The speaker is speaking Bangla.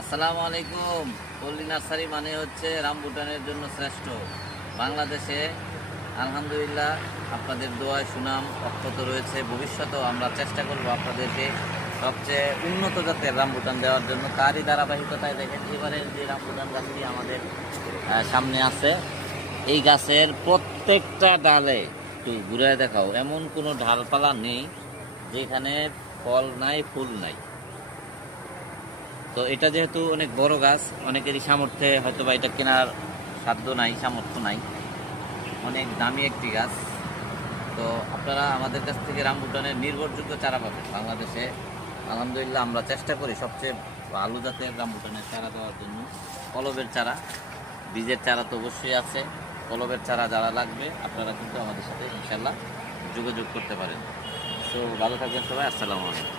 আসসালামু আলাইকুম। পল্লী নার্সারি মানে হচ্ছে রামবুটানের জন্য শ্রেষ্ঠ। বাংলাদেশে আলহামদুলিল্লাহ আপনাদের দোয়ায় সুনাম অক্ষত রয়েছে। ভবিষ্যতেও আমরা চেষ্টা করব আপনাদেরকে সবচেয়ে উন্নত জাতের রামবুটান দেওয়ার জন্য। তারই ধারাবাহিকতায় দেখেন এবারের যে রামবুটান গাছটি আমাদের সামনে আছে, এই গাছের প্রত্যেকটা ডালে একটু ঘুরে দেখাও, এমন কোনো ডালপালা নেই যেখানে ফল নাই, ফুল নাই। তো এটা যেহেতু অনেক বড় গাছ, অনেকেরই সামর্থ্যে হয়তো বা এটা কেনার সাধ্য নাই, সামর্থ্য নাই, অনেক দামি একটি গাছ। তো আপনারা আমাদের কাছ থেকে রামবুটানের নির্ভরযোগ্য চারা পাবেন। বাংলাদেশে আলহামদুলিল্লাহ আমরা চেষ্টা করি সবচেয়ে ভালো জাতের রামবুটানের চারা দেওয়ার জন্য। কলবের চারা, বীজের চারা তো অবশ্যই আছে। কলবের চারা যারা লাগবে আপনারা কিন্তু আমাদের সাথে ইনশাল্লাহ যোগাযোগ করতে পারেন। তো ভালো থাকবেন সবাই। আসসালামু আলাইকুম।